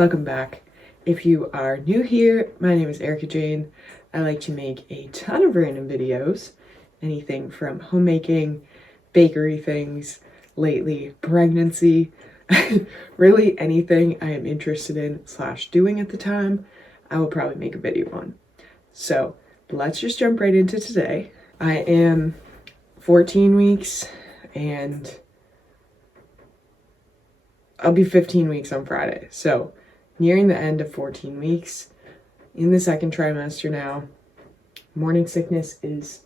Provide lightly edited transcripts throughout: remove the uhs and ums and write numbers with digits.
welcome back. If you are new here, my name is Erika Jane. I like to make a ton of random videos, anything from homemaking, bakery things, lately pregnancy, really anything I am interested in / doing at the time, I will probably make a video on. So let's just jump right into today. I am 14 weeks and I'll be 15 weeks on Friday. So nearing the end of 14 weeks, in the second trimester now. Morning sickness is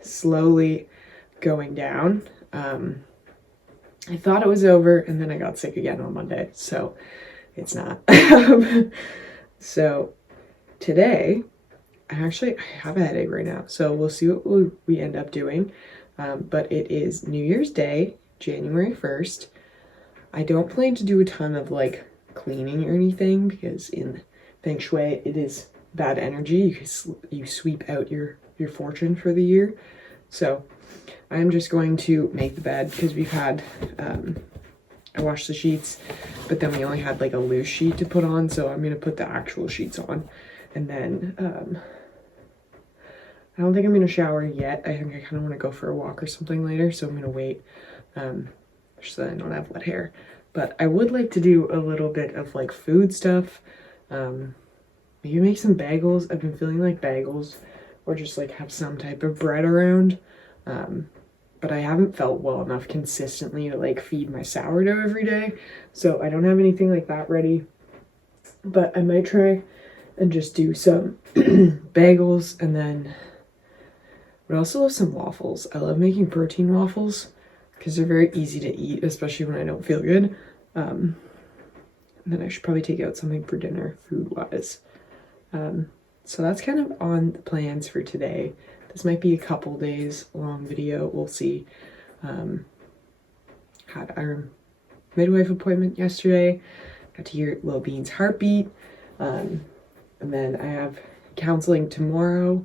slowly going down. I thought it was over and then I got sick again on Monday, so it's not. So today, I have a headache right now, so we'll see what we end up doing. But it is New Year's Day, January 1st. I don't plan to do a ton of like cleaning or anything because in Feng Shui it is bad energy. You sweep out your fortune for the year. So I'm just going to make the bed because we've had I washed the sheets, but then we only had like a loose sheet to put on, so I'm gonna put the actual sheets on. And then I don't think I'm gonna shower yet. I think I kind of want to go for a walk or something later, so I'm gonna wait so that I don't have wet hair. But I would like to do a little bit of like food stuff. Maybe make some bagels. I've been feeling like bagels, or just like have some type of bread around. But I haven't felt well enough consistently to like feed my sourdough every day, so I don't have anything like that ready. But I might try and just do some bagels, and then I would also love some waffles. I love making protein waffles because they're very easy to eat, especially when I don't feel good. And then I should probably take out something for dinner, food-wise. So that's kind of on the plans for today. This might be a couple days long video. We'll see. Had our midwife appointment yesterday. Got to hear Lil Bean's heartbeat. And then I have counseling tomorrow.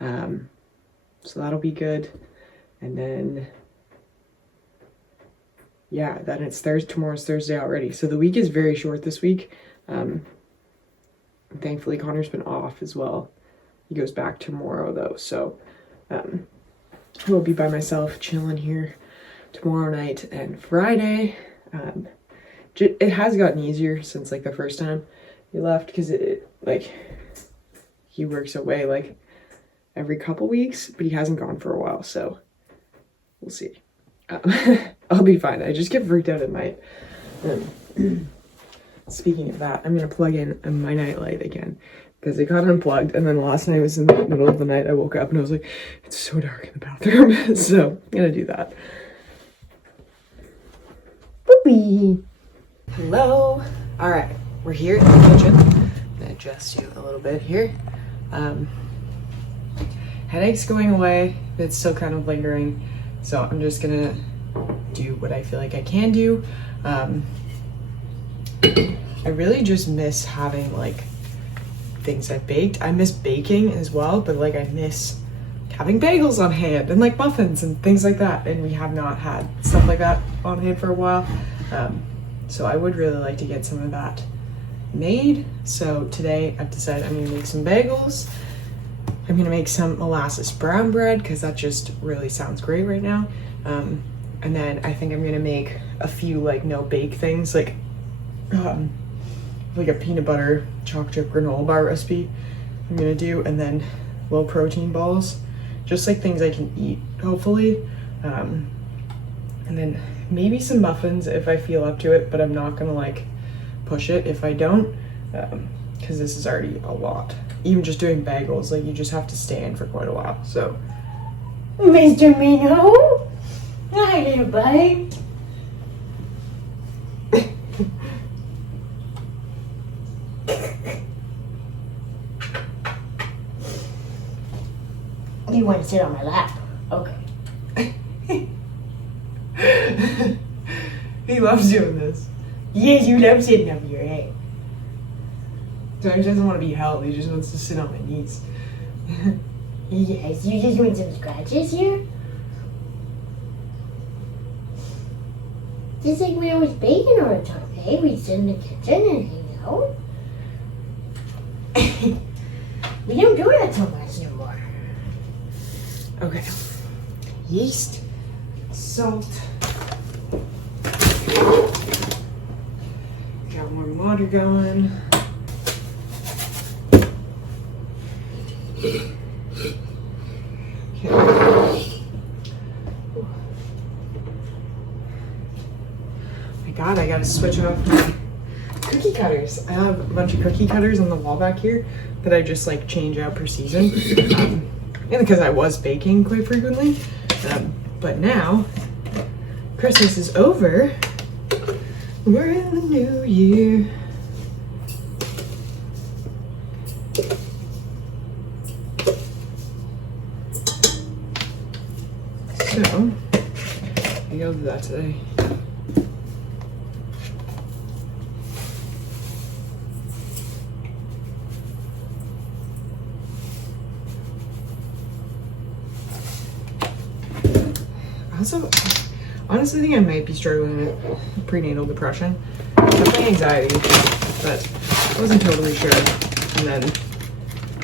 So that'll be good. And then yeah, then it's Thursday. Tomorrow's Thursday already. So the week is very short this week. Thankfully, Connor's been off as well. He goes back tomorrow though. So we'll be by myself chilling here tomorrow night and Friday. It has gotten easier since like the first time he left, because he works away like every couple weeks, but he hasn't gone for a while. So we'll see. I'll be fine. I just get freaked out at night. Speaking of that, I'm gonna plug in my nightlight again because it got unplugged, and then last night was in the middle of the night. I woke up and I was like, it's so dark in the bathroom. So I'm gonna do that. Boopy. Hello. All right, we're here in the kitchen. I'm gonna adjust you a little bit here. Headache's going away. It's still kind of lingering. So I'm just gonna do what I feel like I can do. I really just miss having like things I've baked. I miss baking as well, but like I miss having bagels on hand and like muffins and things like that. And we have not had stuff like that on hand for a while. So I would really like to get some of that made. So today I've decided I'm gonna make some bagels. I'm gonna make some molasses brown bread because that just really sounds great right now. And then I think I'm gonna make a few like no bake things, like a peanut butter chocolate chip granola bar recipe I'm gonna do, and then low protein balls, just like things I can eat hopefully. And then maybe some muffins if I feel up to it, but I'm not gonna like push it if I don't, because this is already a lot. Even just doing bagels, like you just have to stand for quite a while. So Mr. Minnow, hi little buddy. You want to sit on my lap? Okay. he loves doing this. Yes, you love sitting up here, hey? So he doesn't want to be held, he just wants to sit on my knees. Yes, you just want some scratches here? Just like when I was baking all the time. okay. We'd sit in the kitchen and hang out. We don't do that so much anymore. Okay. Yeast, salt. Got more water going. God, I gotta switch off my cookie cutters. I have a bunch of cookie cutters on the wall back here that I just like change out per season. And because I was baking quite frequently. But now, Christmas is over. We're in the new year. So, maybe I'll do that today. Also, honestly, I think I might be struggling with prenatal depression. Definitely anxiety, but I wasn't totally sure. And then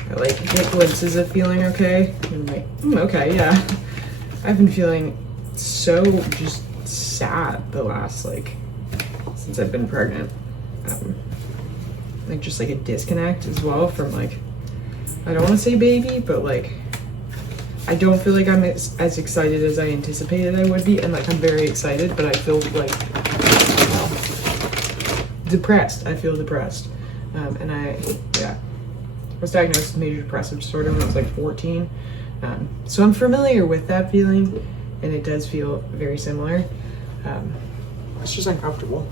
I like get glimpses of feeling okay. And I'm like, okay, yeah. I've been feeling so just sad the last since I've been pregnant. Like just like a disconnect as well from I don't want to say baby, but I don't feel like I'm as excited as I anticipated I would be, and I'm very excited, but I feel depressed. I feel depressed, and I was diagnosed with major depressive disorder when I was 14, so I'm familiar with that feeling, and it does feel very similar. It's just uncomfortable.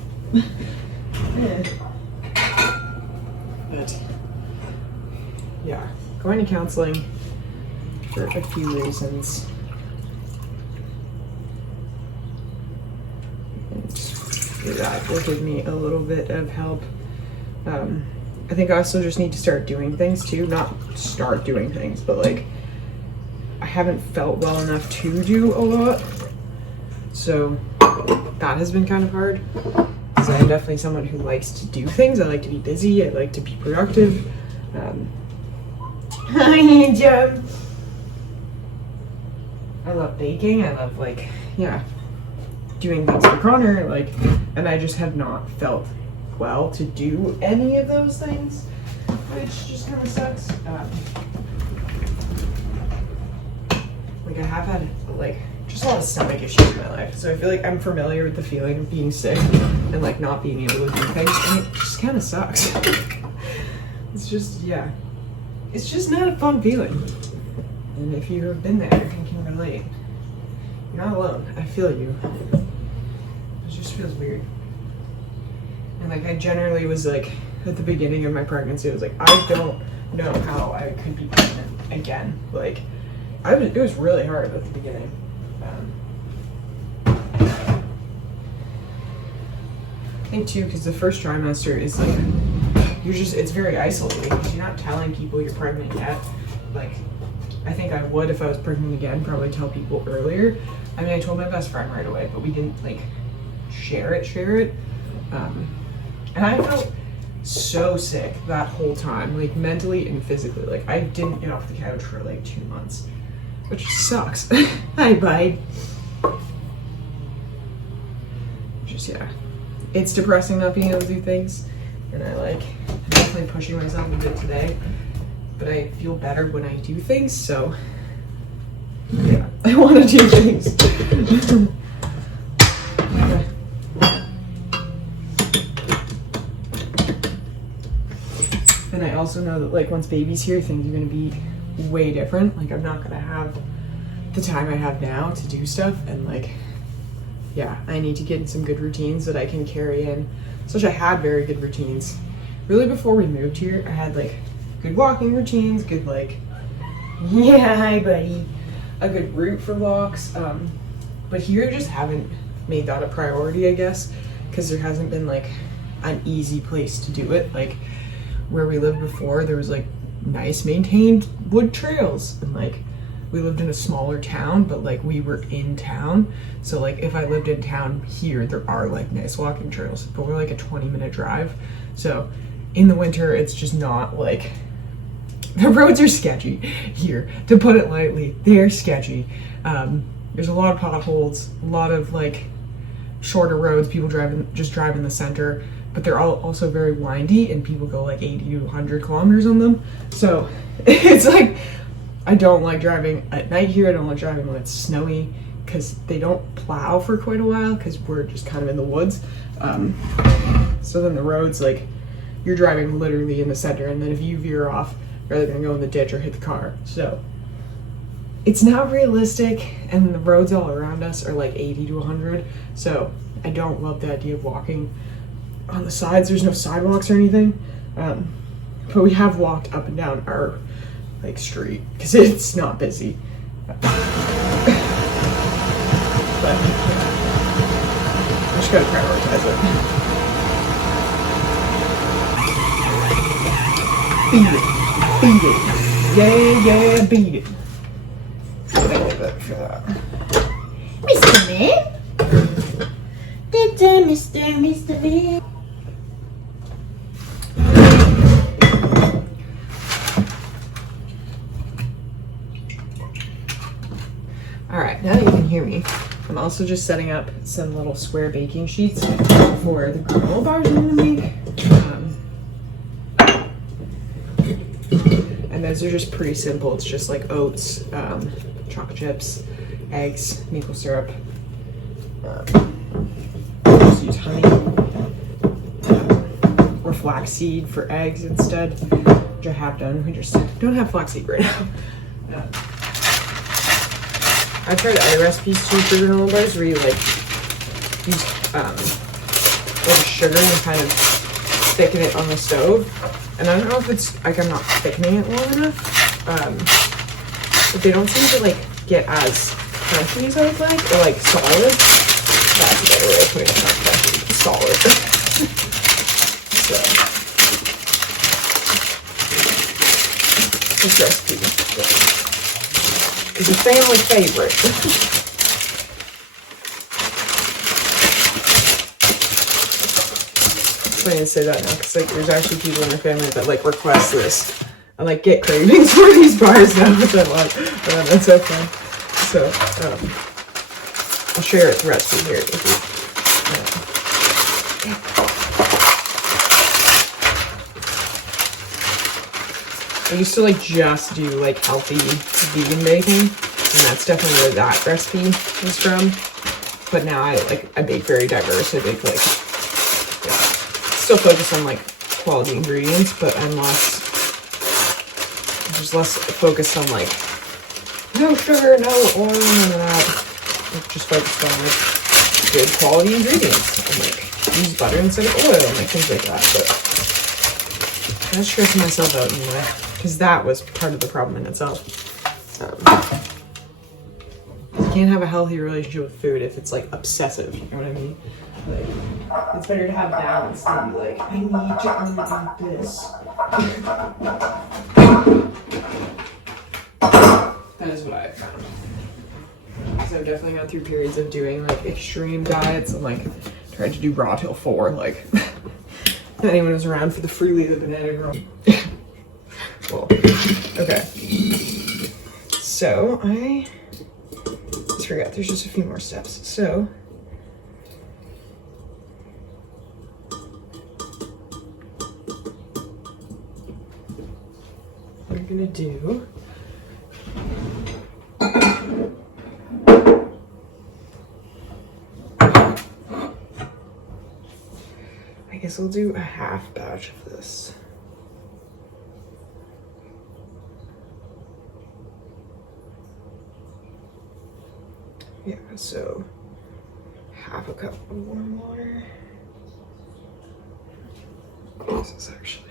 But yeah, going to counseling for a few reasons. And that will give me a little bit of help. I think I also just need to start doing things too. Not start doing things, but I haven't felt well enough to do a lot. So that has been kind of hard. Because I'm definitely someone who likes to do things. I like to be busy. I like to be productive. Hi, Angel. I love baking. I love doing things for Connor. And I just have not felt well to do any of those things, which just kind of sucks. I have had just a lot of stomach issues in my life, so I feel like I'm familiar with the feeling of being sick and not being able to do things, and it just kind of sucks. It's just it's just not a fun feeling. And if you've been there and can relate, you're not alone. I feel you. It just feels weird. And I generally was at the beginning of my pregnancy, I was I don't know how I could be pregnant again. It was really hard at the beginning. I think too, because the first trimester is it's very isolating because you're not telling people you're pregnant yet. I think I would if I was pregnant again, probably tell people earlier. I mean, I told my best friend right away, but we didn't share it. And I felt so sick that whole time, mentally and physically. I didn't get off the couch for 2 months, which sucks. Hi, bye. Just it's depressing not being able to do things, and I'm definitely pushing myself a bit today, but I feel better when I do things, so yeah, I want to do things. And I also know that once baby's here, things are going to be way different. I'm not going to have the time I have now to do stuff, and I need to get in some good routines that I can carry in. Such I had very good routines. Really before we moved here, I had good walking routines, good yeah, hi buddy, a good route for walks. But here I just haven't made that a priority, I guess, because there hasn't been an easy place to do it. Where we lived before, there was nice maintained wood trails, and we lived in a smaller town, but like we were in town. So like if I lived in town here, there are like nice walking trails, but we're like a 20-minute drive. So in the winter, it's just not like, the roads are sketchy here, to put it lightly. They're sketchy. There's a lot of potholes, a lot of like shorter roads, people just drive in the center, but they're all also very windy and people go like 80 to 100 kilometers on them. So it's like, I don't like driving at night here. I don't like driving when it's snowy because they don't plow for quite a while because we're just kind of in the woods. So then the roads, like, you're driving literally in the center, and then if you veer off, you're either gonna go in the ditch or hit the car. So it's not realistic, and the roads all around us are like 80 to 100. So I don't love the idea of walking on the sides. There's no sidewalks or anything, but we have walked up and down our like street because it's not busy. But I just gotta prioritize it. Beat it. Beat it. Yeah, beat it. What do I get for that? Mr. Man? Mr. Man. Alright, now that you can hear me, I'm also just setting up some little square baking sheets for the granola bars I'm gonna make. And those are just pretty simple. It's just like oats, chocolate chips, eggs, maple syrup. Just use honey or flaxseed for eggs instead, which I have done. We just don't have flaxseed right now. I've tried other recipes too for granola bars where you like use like sugar and kind of thicken it on the stove. And I don't know if it's like I'm not thickening it long enough, but they don't seem to like get as crunchy as I would like, or like solid. That's a better way of putting it, not crunchy, solid. So this recipe is a family favorite. Funny to say that now because like there's actually people in my family that like request this. I like get cravings for these bars now, which I love. That's so fun. So I'll share the recipe here with you. I used to like just do like healthy vegan baking, and that's definitely where that recipe was from. But now I bake very diverse. I bake like still focus on like quality ingredients, but I'm just less focused on like no sugar, no oil, none of that. Like, just focused on like good quality ingredients and like use butter instead of oil and like things like that. But I'm not stressing myself out anyway, because that was part of the problem in itself. You can't have a healthy relationship with food if it's like obsessive, you know what I mean? Like, it's better to have balance than be like, I need to only eat this. That is what I have found. So I've definitely gone through periods of doing like extreme diets and like tried to do raw till 4, like if anyone was around for the Freely the Banana Girl. Well, okay. So I just forgot, there's just a few more steps. So what I'm gonna do I guess I'll do a half batch of this. Yeah, so half a cup of warm water. This is actually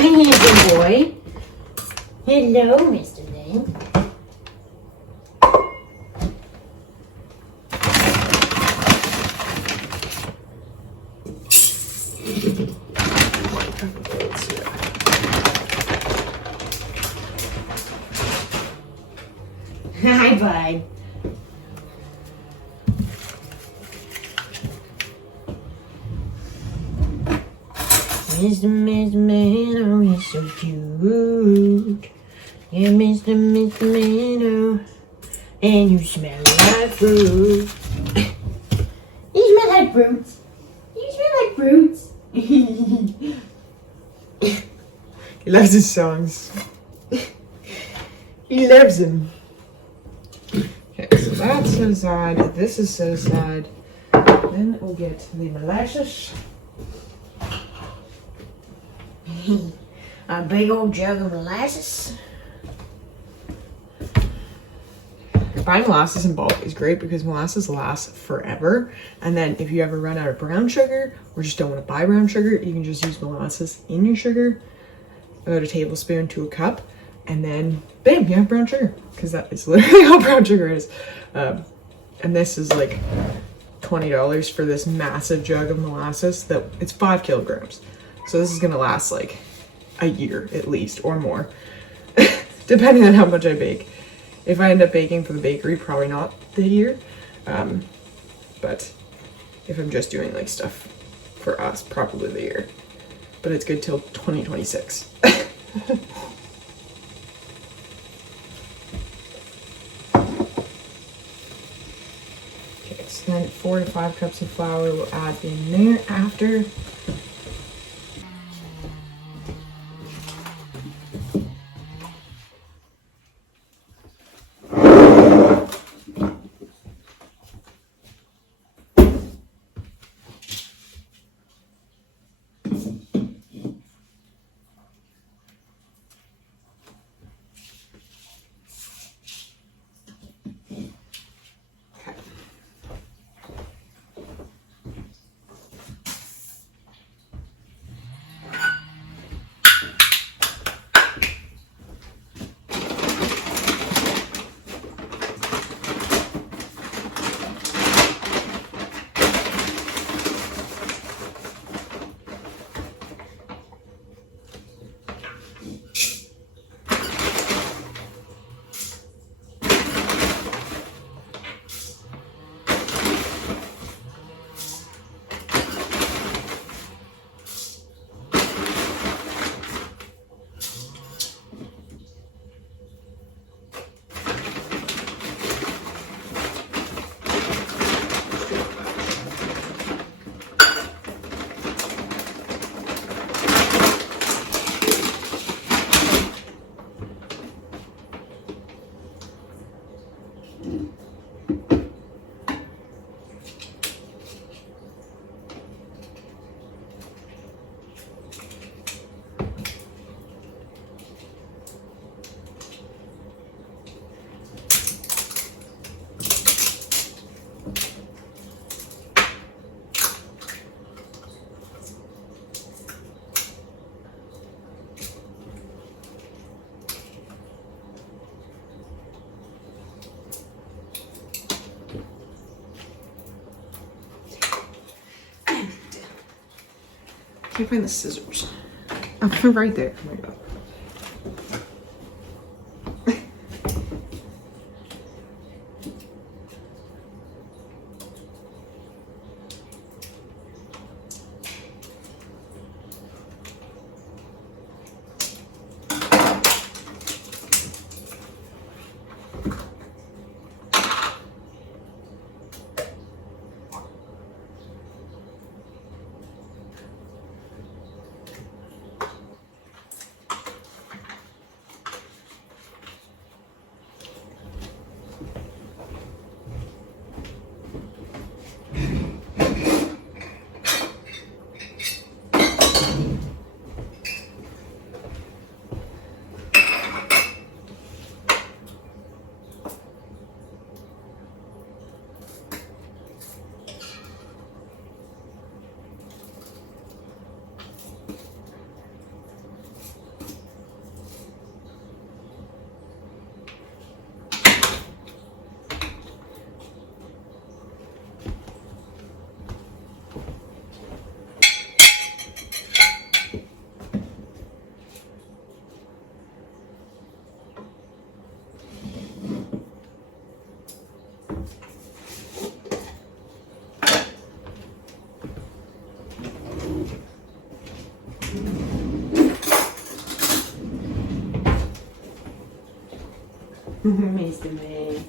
handsome boy. Hello, Mr. Bean. Hi, bud. Mr. Minnow is so cute. Yeah, Mr. Minnow. And you smell like fruit. You smell like fruits. You smell like fruits. He loves his songs. He loves them. Okay, so that's set aside. This is set aside. Then we'll get the molasses. A big old jug of molasses. Buying molasses in bulk is great because molasses lasts forever. And then if you ever run out of brown sugar or just don't want to buy brown sugar, you can just use molasses in your sugar, about a tablespoon to a cup, and then bam, you have brown sugar, because that is literally all brown sugar is. And this is like $20 for this massive jug of molasses. That it's 5 kilograms. So this is gonna last like a year at least, or more, depending on how much I bake. If I end up baking for the bakery, probably not the year. But if I'm just doing like stuff for us, probably the year. But it's good till 2026. Okay, so then 4 to 5 cups of flour we'll add in there after. Can't find the scissors. Oh, they're right there. Oh my god. Mr. Man.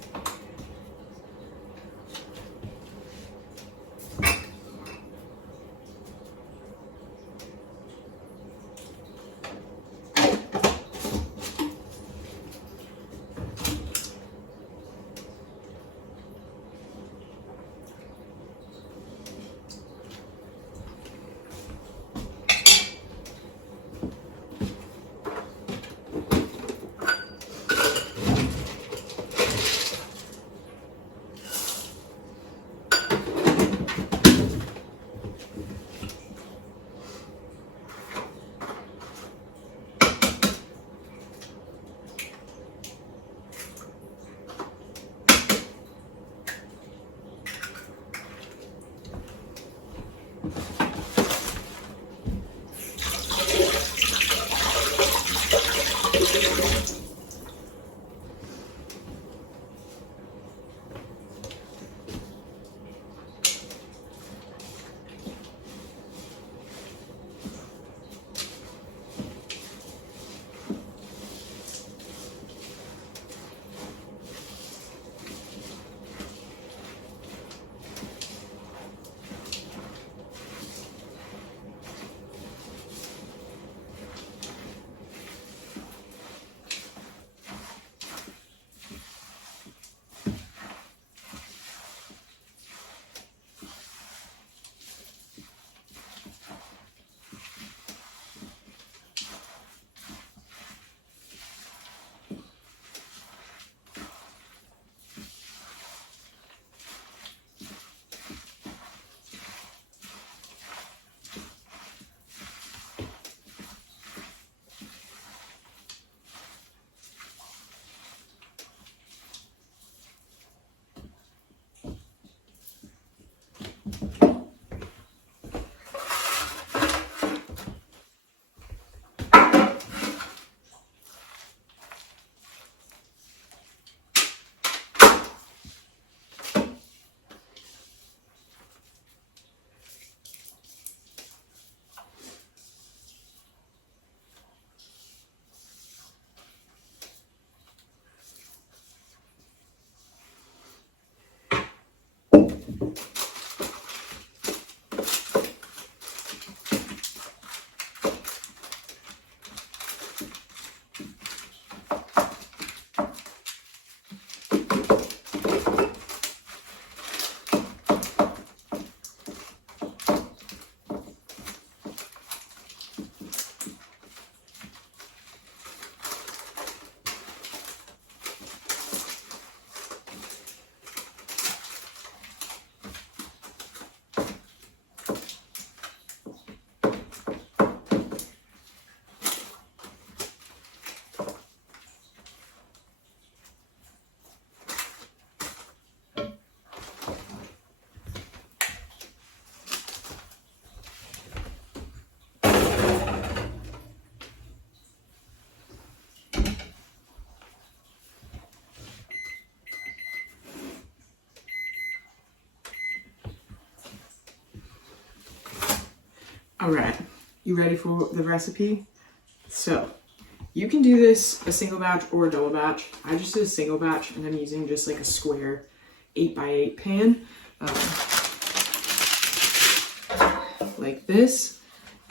All right, you ready for the recipe? So you can do this a single batch or a double batch. I just did a single batch and I'm using just like a square 8x8 pan, like this.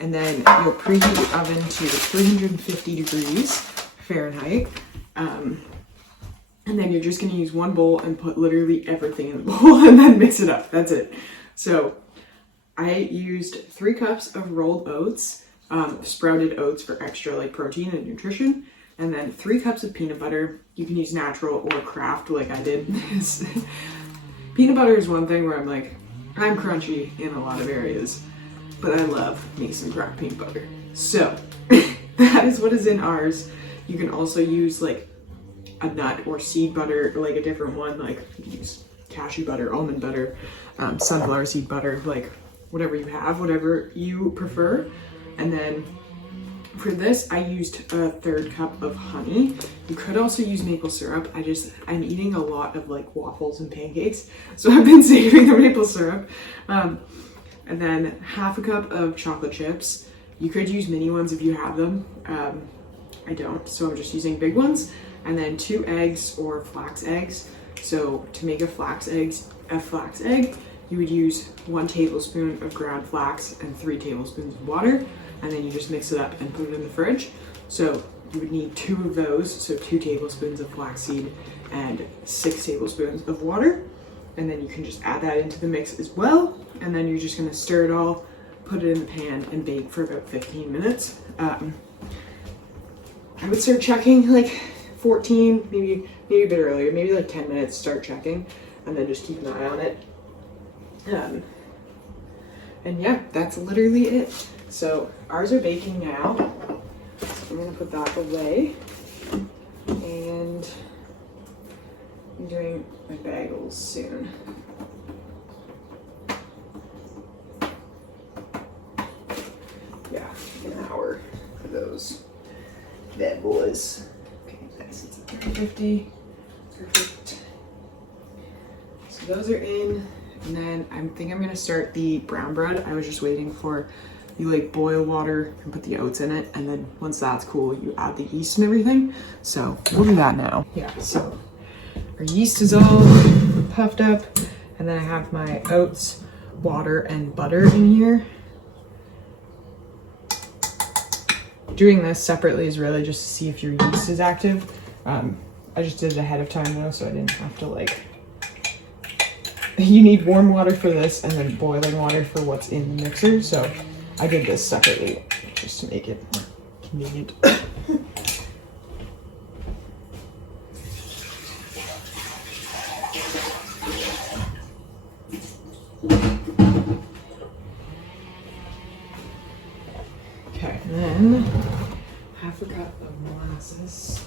And then you'll preheat your oven to 350 degrees Fahrenheit. And then you're just gonna use one bowl and put literally everything in the bowl and then mix it up. That's it. So I used 3 cups of rolled oats, sprouted oats for extra like protein and nutrition, and then 3 cups of peanut butter. You can use natural or Kraft like I did. Peanut butter is one thing where I'm like, I'm crunchy in a lot of areas, but I love me some Kraft peanut butter. So that is what is in ours. You can also use like a nut or seed butter, or like a different one, like use cashew butter, almond butter, sunflower seed butter, like whatever you have, whatever you prefer. And then for this, I used a 1/3 cup of honey. You could also use maple syrup. I'm eating a lot of like waffles and pancakes, so I've been saving the maple syrup. And then 1/2 cup of chocolate chips. You could use mini ones if you have them. I don't, so I'm just using big ones. and then 2 eggs or flax eggs. So to make a flax egg, you would use 1 tablespoon of ground flax and 3 tablespoons of water, and then you just mix it up and put it in the fridge. So you would need 2 of those, so 2 tablespoons of flaxseed and 6 tablespoons of water. And then you can just add that into the mix as well. And then you're just gonna stir it all, put it in the pan and bake for about 15 minutes. I would start checking like 14, maybe a bit earlier, maybe like 10 minutes, start checking, and then just keep an eye on it. And yeah, that's literally it. So ours are baking now. So I'm gonna put that away. And I'm doing my bagels soon. Yeah, an hour for those bad boys. Okay, nice. It's at 350. Perfect. So those are in, and then I think I'm gonna start the brown bread. I was just waiting for you like boil water and put the oats in it, and then once that's cool, you add the yeast and everything. So we'll do that now. Yeah, so our yeast is all puffed up, and then I have my oats, water, and butter in here. Doing this separately is really just to see if your yeast is active. I just did it ahead of time though, so I didn't have to like, you need warm water for this and then boiling water for what's in the mixer. So I did this separately just to make it more convenient. Okay, and then half a cup of molasses.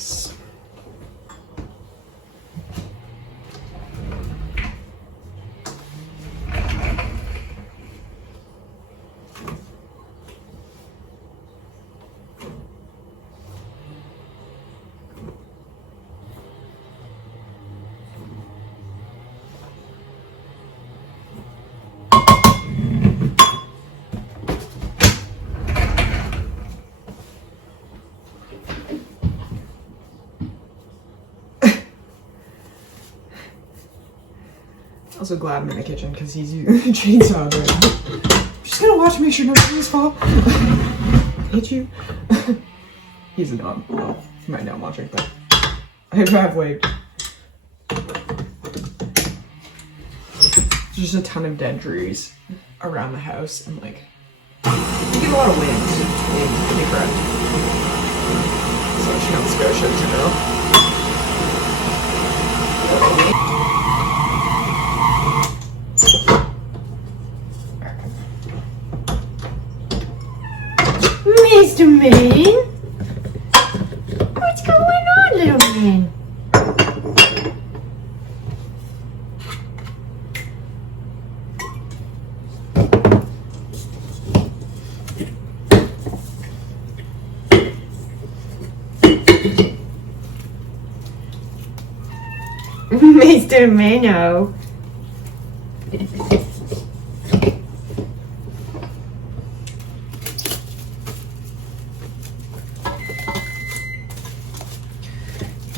Nice. Also glad I'm in the kitchen because he's using the chainsaw right now. I'm just gonna watch, make sure nothing's fall. Hit you. He's a dog. Well, he might not watch it, but I have waved. There's just a ton of dead trees around the house, and like you get a lot of wind in April. So she don't scare shit, you know. Mr. Man? What's going on, little man? Mr. Minnow.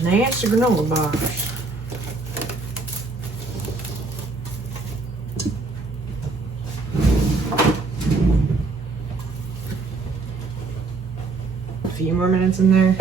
Nasty granola bars. A few more minutes in there.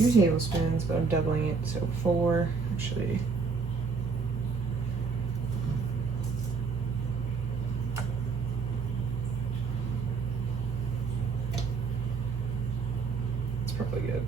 2 tablespoons, but I'm doubling it, so 4 actually. It's probably good.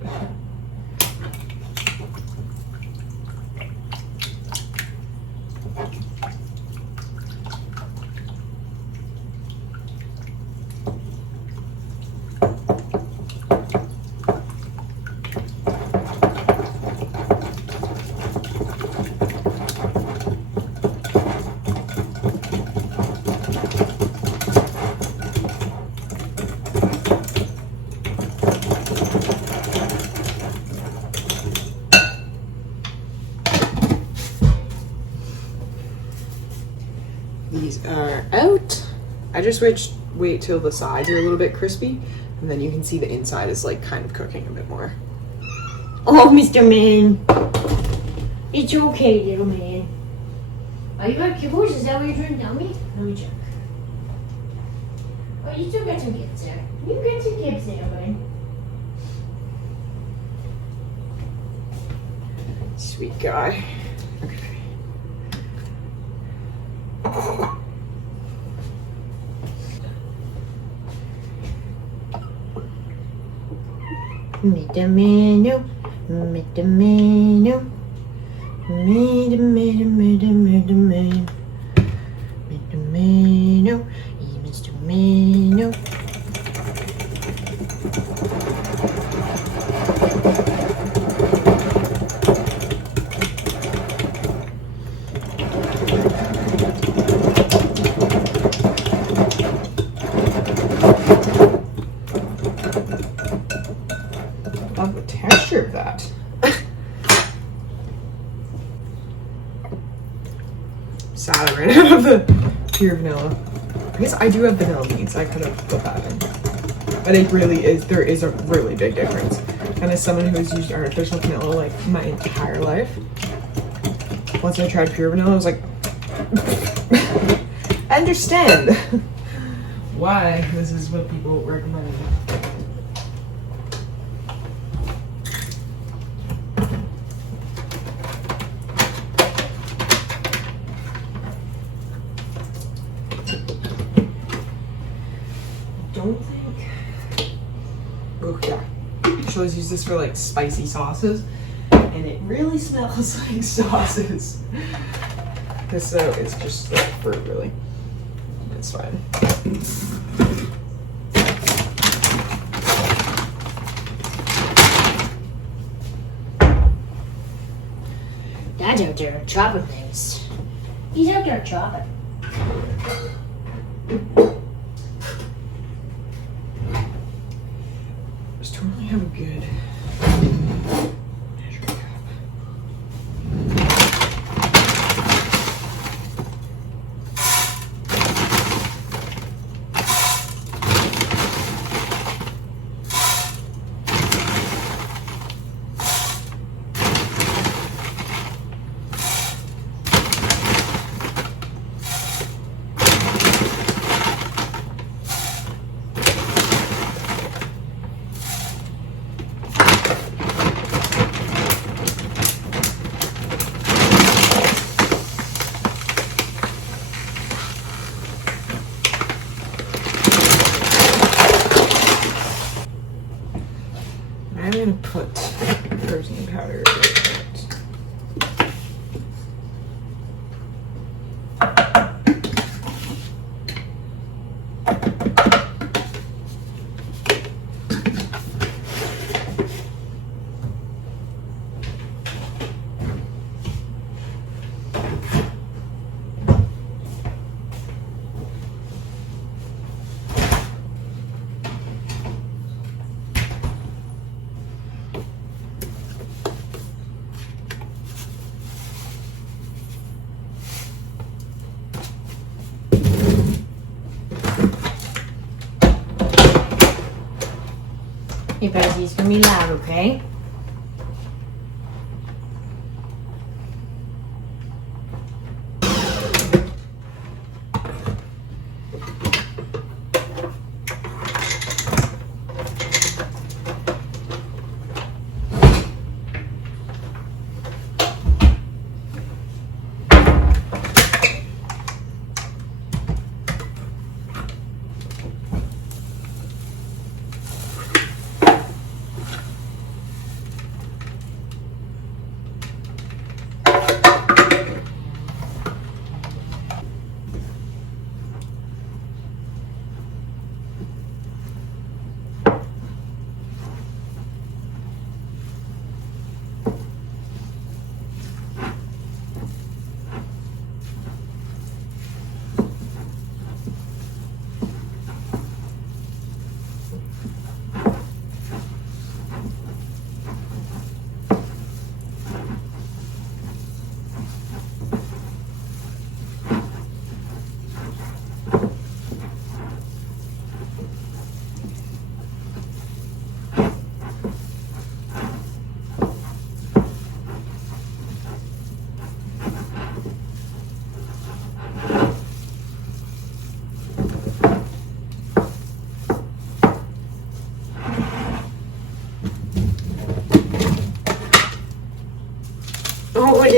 These are out. I just wait till the sides are a little bit crispy, and then you can see the inside is like kind of cooking a bit more. Oh, Mr. Man. It's okay, little man. Oh, you got kibbles? Is that what you're trying to tell me? Let me check. Oh, you still got some kids there. You got some kids there, bud. Sweet guy. Okay. Mr. Manu, Mr. Manu, Mr. Manu, Mr. Manu, Mr. Manu, Mr. Manu. Love the texture of that. Sad I ran out of the pure vanilla. I guess I do have vanilla beans. I could have put that in. But it really is, there is a really big difference. And as someone who has used artificial vanilla like my entire life, once I tried pure vanilla, I was like, I understand why this is what people recommend. Don't think. Oh yeah. She always use this for like spicy sauces, and it really smells like sauces. So it's just like fruit, really. It's fine. Dad's out there chopping things. He's out there chopping. Just totally have a good measuring cup. I'm gonna put protein powder in it. Hey, Bessie, it's gonna be loud, okay?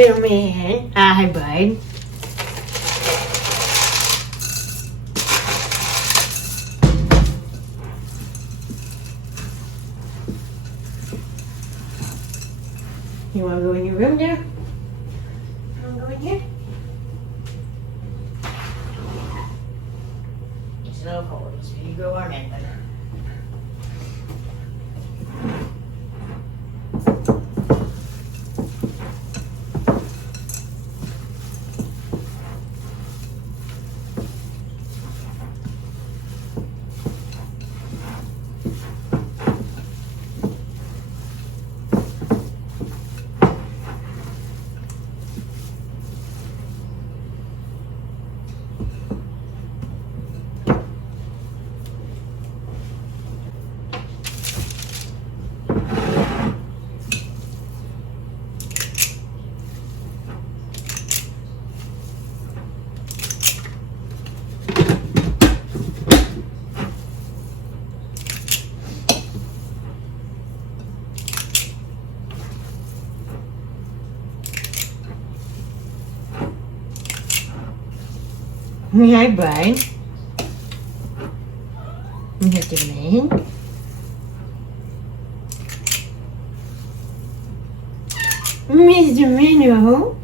little man. Hi, bud. You want to go in your room now? You want to go in here? It's a little cold, so you go on in, bud. Hi, bud. Mr. Man. Mr. Minnow.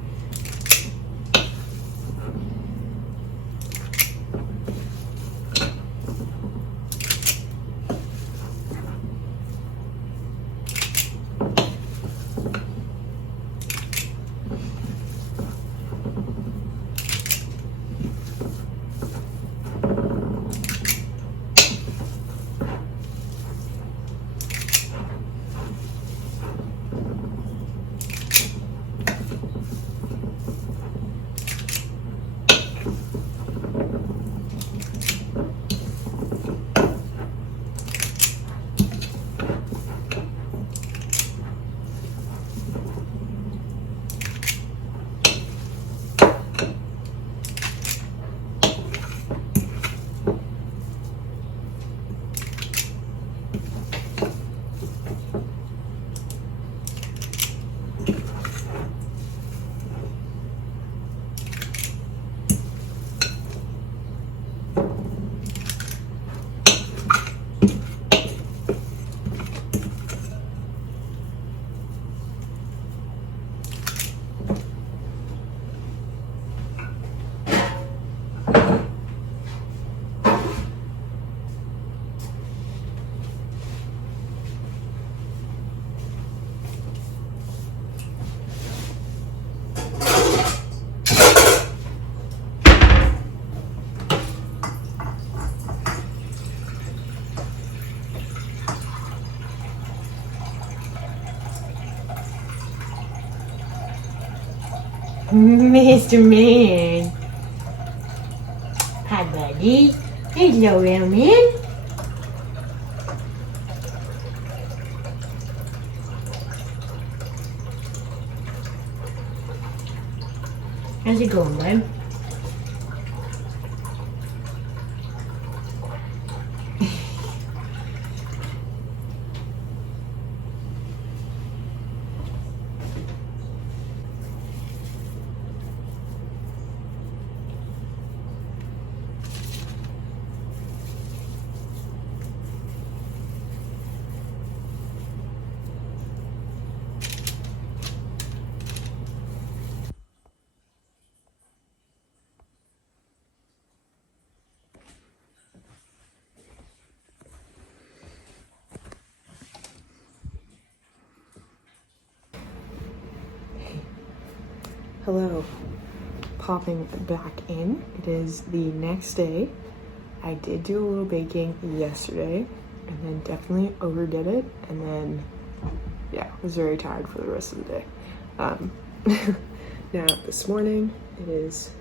Mr. Man. Hi, buddy. Hello, little man. How's it going, bud? Hello, popping back in. It is the next day. I did do a little baking yesterday and then definitely overdid it, and then yeah, was very tired for the rest of the day. Now this morning it is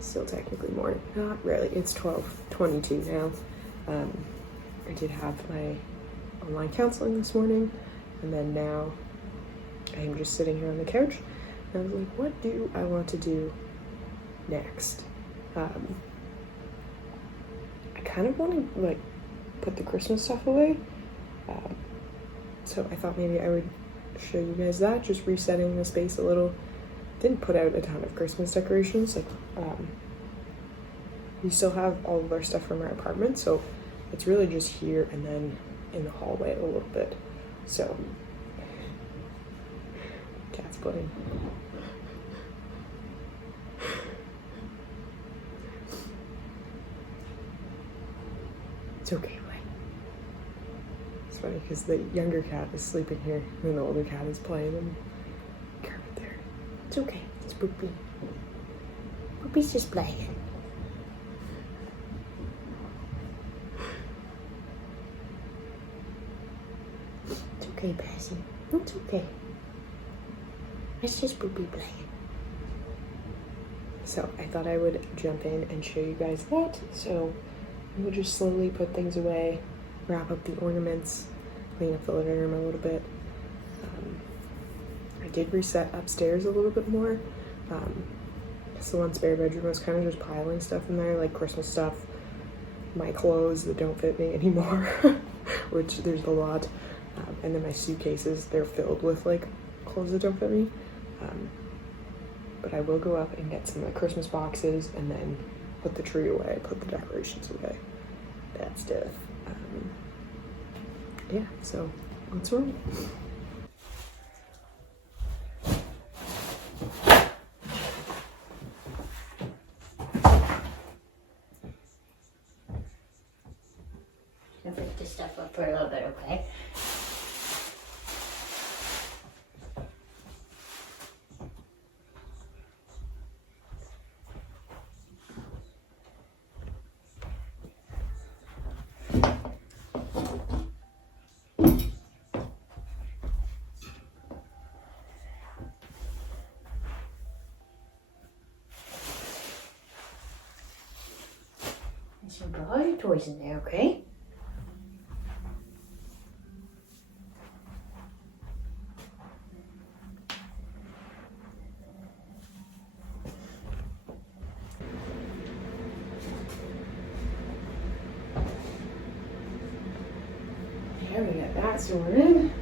still technically morning, not really, it's 12:22 now. I did have my online counseling this morning, and then now I'm just sitting here on the couch. And I was like, what do I want to do next? I kind of want to like put the Christmas stuff away. So I thought maybe I would show you guys that, just resetting the space a little. didn't put out a ton of Christmas decorations. Like, we still have all of our stuff from our apartment, so it's really just here and then in the hallway a little bit. So, cat's playing. It's okay, right? It's funny because the younger cat is sleeping here and the older cat is playing and Kermit there. It's okay, it's Boopy. Boopy's just playing. It's okay, Passy. It's okay. It's just Boopy playing. So I thought I would jump in and show you guys that. So we'll just slowly put things away, wrap up the ornaments, clean up the living room a little bit. I did reset upstairs a little bit more. Because the one spare bedroom was kind of just piling stuff in there, like Christmas stuff, my clothes that don't fit me anymore, which there's a lot. And then my suitcases, they're filled with like clothes that don't fit me. But I will go up and get some of the Christmas boxes and then put the tree away, put the decorations away, that stuff. Yeah, so let's roll. I'll put this stuff up for a little bit, okay? So put all your toys in there, okay? There, we got that sorted.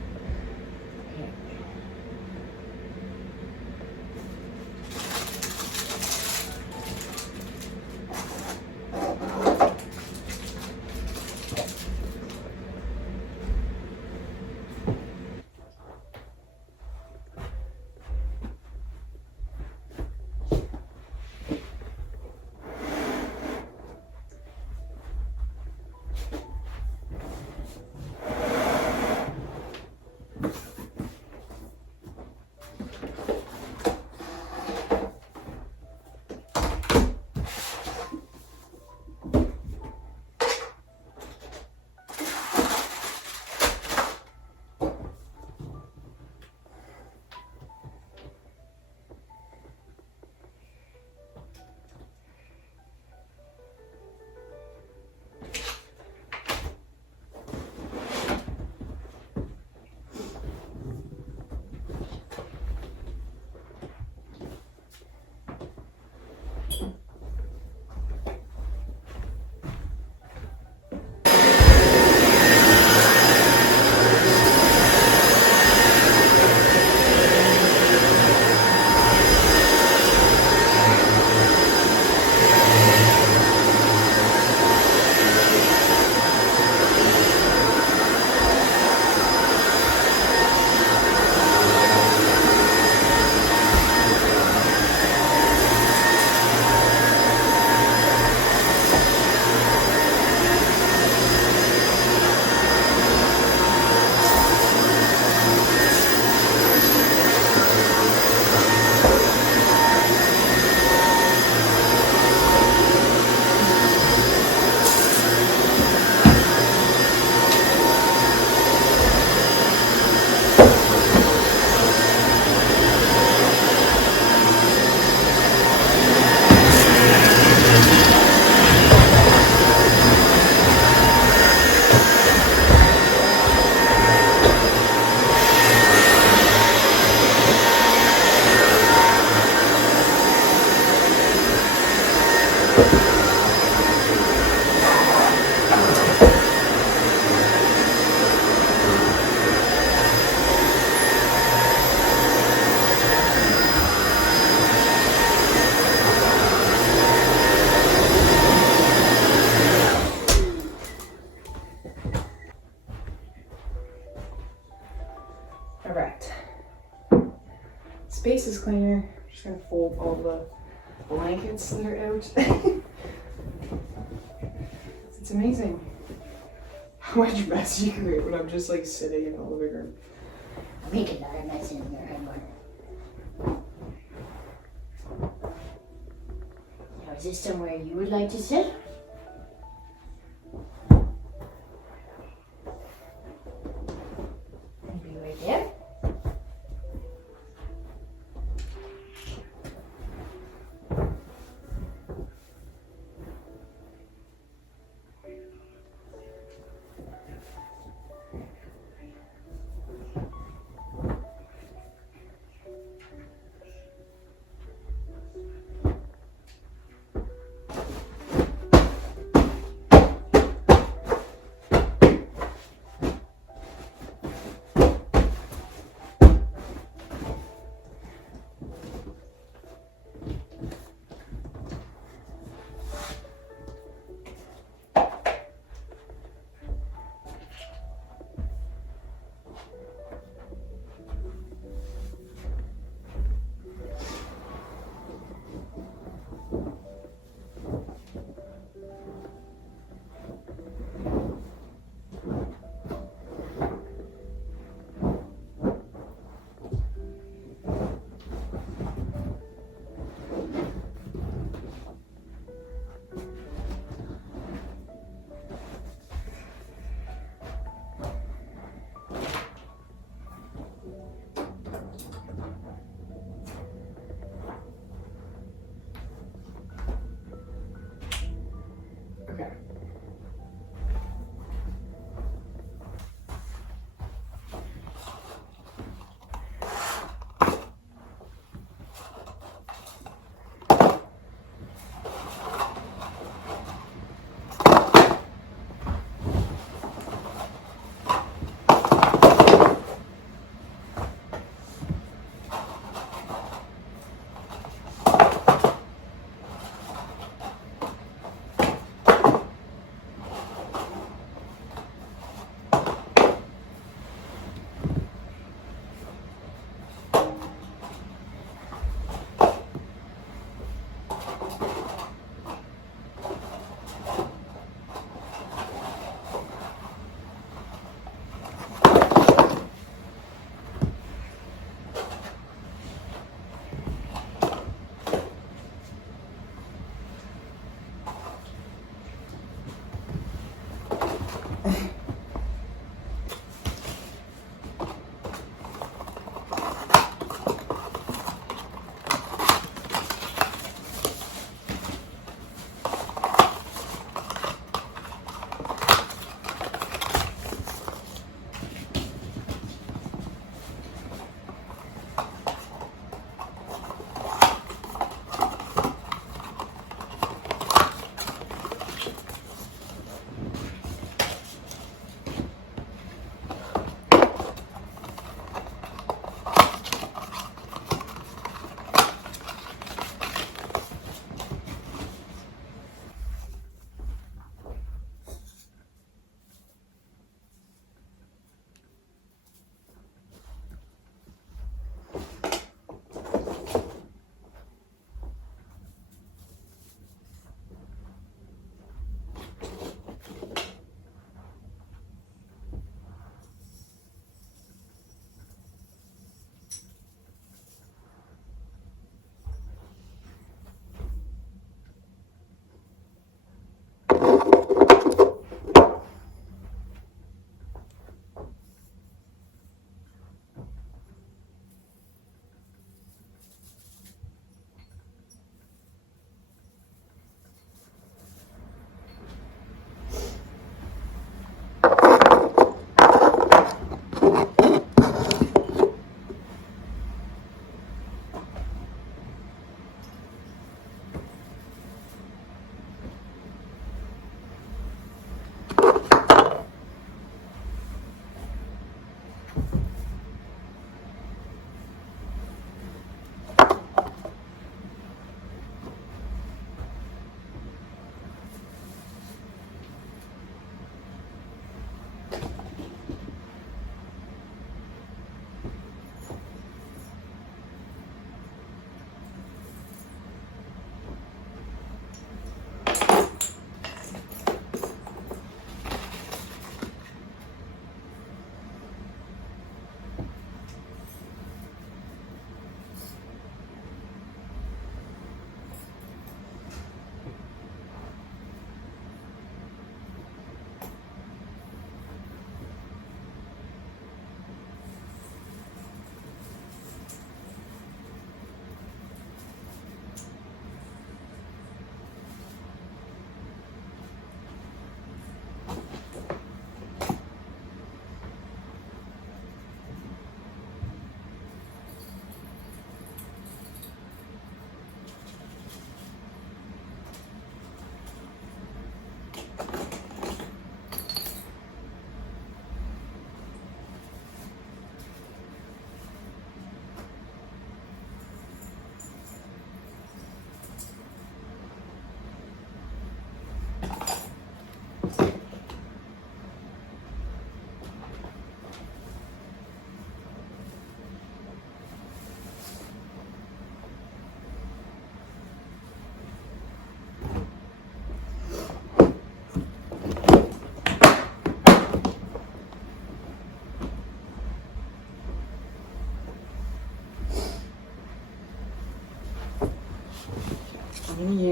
space is cleaner. I'm just gonna fold all the blankets that are out. It's amazing how much mess you create when I'm just like sitting in the living room. Make a lot of mess in here, honey. Now, is this somewhere you would like to sit? Maybe right there?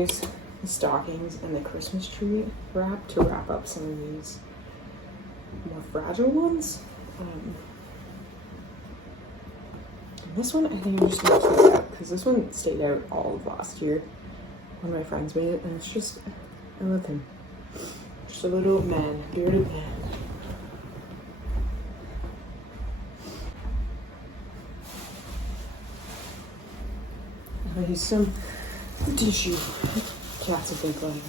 use the stockings and the Christmas tree wrap to wrap up some of these more fragile ones. This one I think I'm just gonna keep out because this one stayed out all of last year. One of my friends made it, and it's just, I love him. Just a little man, bearded man. I'll use some tissue. Cat's a big one.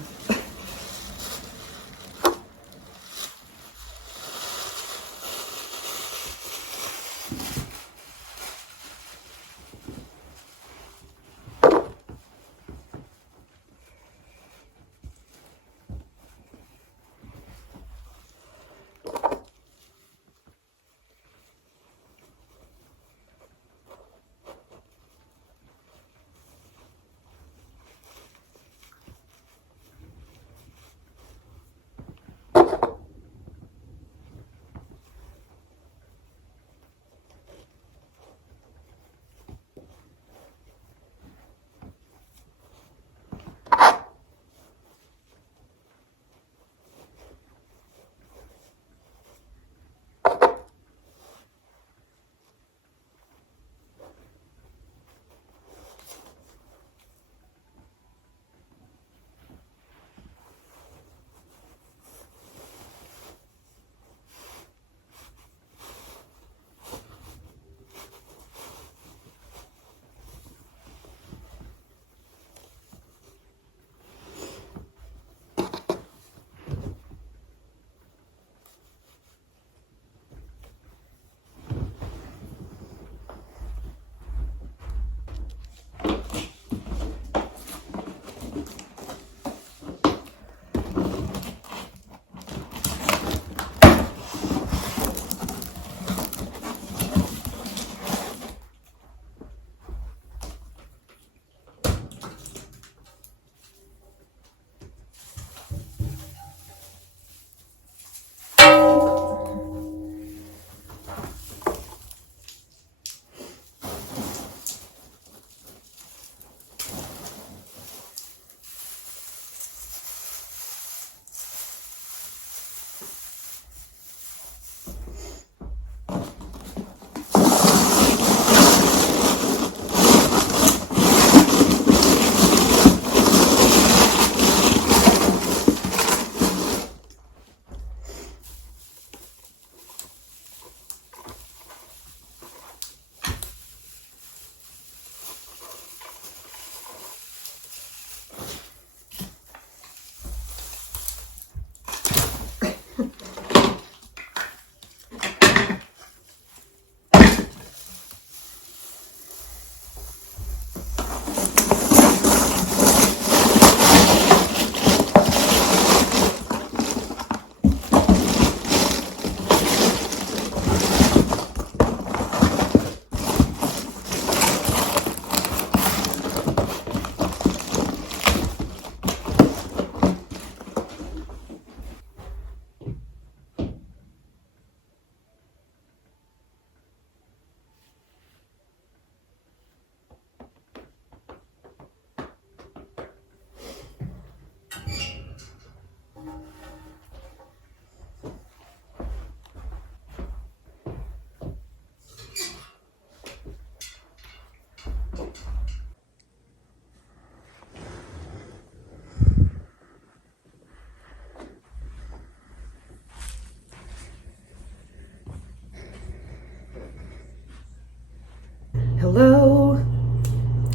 Hello,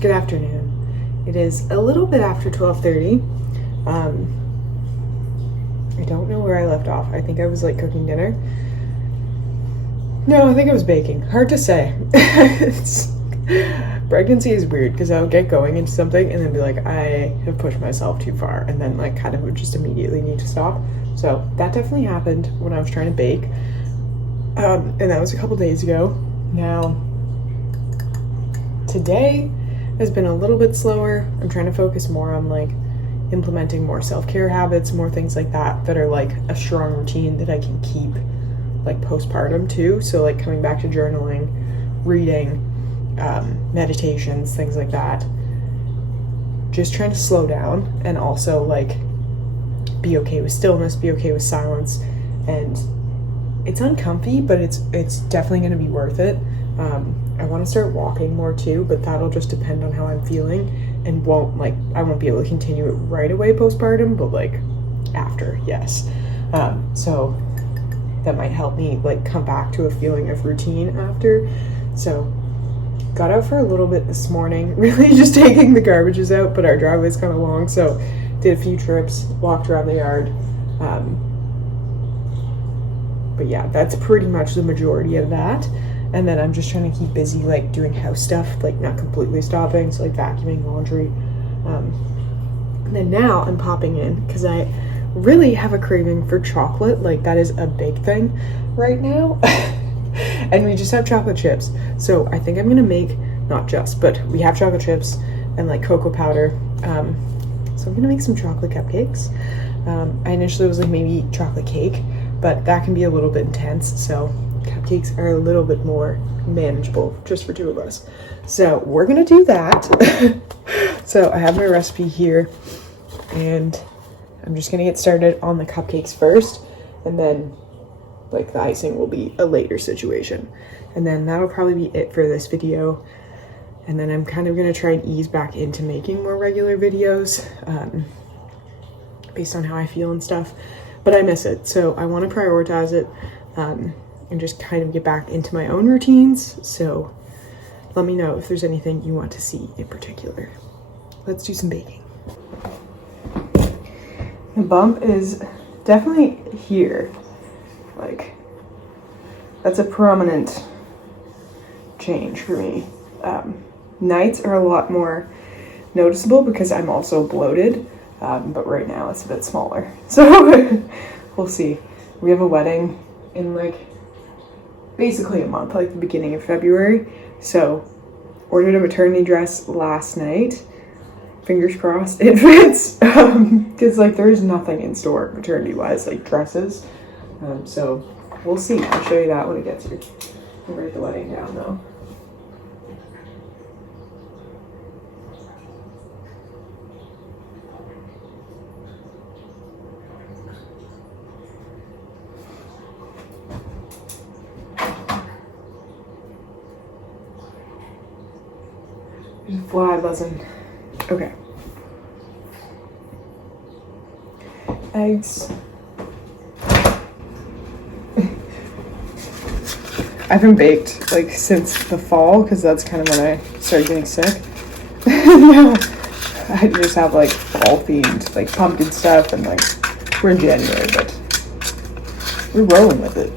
good afternoon. It is a little bit after 12:30. I don't know where I left off. I think I was like cooking dinner. No, I think I was baking. Hard to say. Pregnancy is weird because I'll get going into something and then be like, I have pushed myself too far, and then like kind of would just immediately need to stop. So that definitely happened when I was trying to bake. And that was a couple days ago. Now, today has been a little bit slower. I'm trying to focus more on like implementing more self-care habits, more things like that that are like a strong routine that I can keep like postpartum too. So like coming back to journaling, reading, meditations, things like that. just trying to slow down and also like be okay with stillness, be okay with silence. And it's uncomfy, but it's definitely going to be worth it. I want to start walking more too, but that'll just depend on how I'm feeling, and I won't be able to continue it right away postpartum, but like after, yes. So that might help me like come back to a feeling of routine after. So got out for a little bit this morning, really just taking the garbages out, but our driveway's kind of long, so did a few trips, walked around the yard. But yeah, that's pretty much the majority of that. And then I'm just trying to keep busy, like doing house stuff, like not completely stopping, so like vacuuming, laundry. And then now I'm popping in because I really have a craving for chocolate. Like that is a big thing right now. And we just have chocolate chips. So I think I'm gonna make, not just, but we have chocolate chips and like cocoa powder. So I'm gonna make some chocolate cupcakes. I initially was like maybe chocolate cake, but that can be a little bit intense. So cupcakes are a little bit more manageable just for two of us. So we're gonna do that. So I have my recipe here and I'm just gonna get started on the cupcakes first, and then like the icing will be a later situation. And then that'll probably be it for this video. And then I'm kind of gonna try and ease back into making more regular videos based on how I feel and stuff. But I miss it, so I want to prioritize it and just kind of get back into my own routines. So let me know if there's anything you want to see in particular. Let's do some baking. The bump is definitely here. Like, that's a prominent change for me. Nights are a lot more noticeable because I'm also bloated, but right now it's a bit smaller. So we'll see. We have a wedding in like basically a month, like the beginning of February. So ordered a maternity dress last night. Fingers crossed it fits, because like there's nothing in store maternity wise, like dresses. So we'll see. I'll show you that when it gets here. I'll write the wedding down though. There's a fly buzzing. Okay. Eggs. I haven't baked like since the fall because that's kind of when I started getting sick. Now I just have like fall themed like pumpkin stuff, and like we're in January, but we're rolling with it.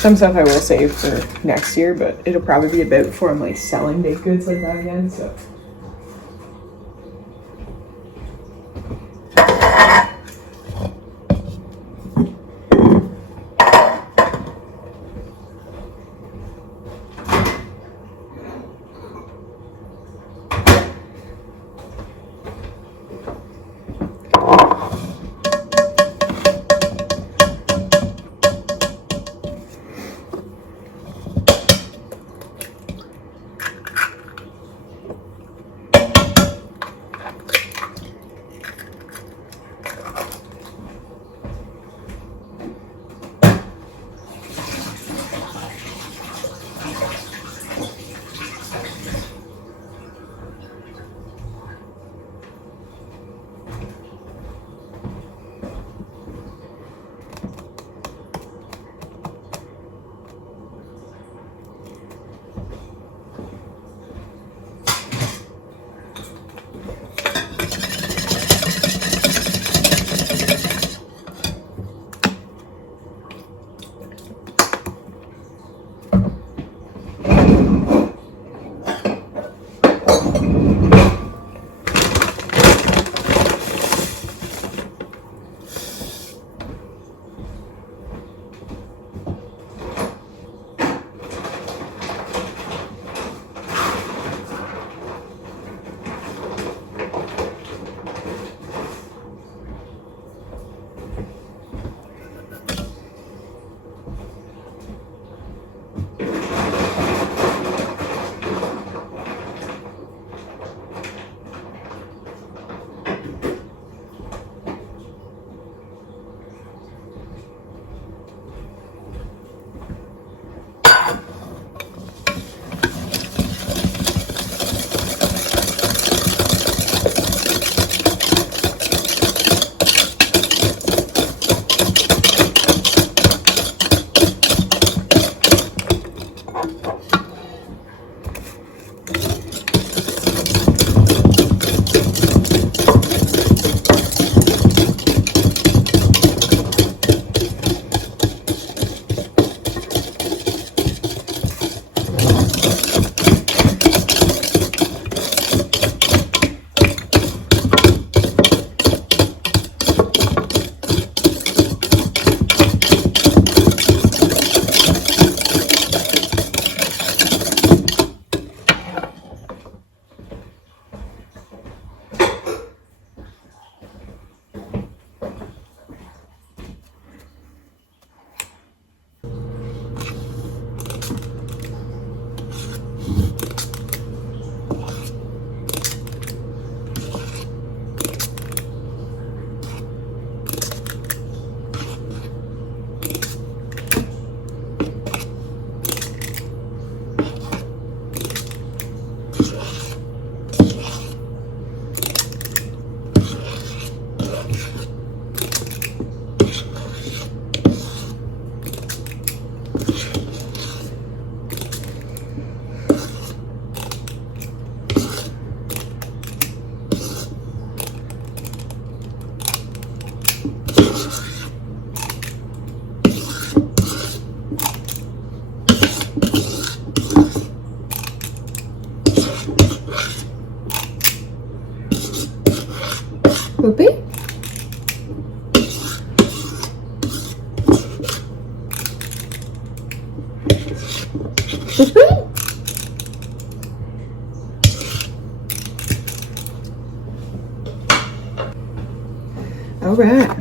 Some stuff I will save for next year, but it'll probably be a bit before I'm like selling baked goods like that again, so. All right.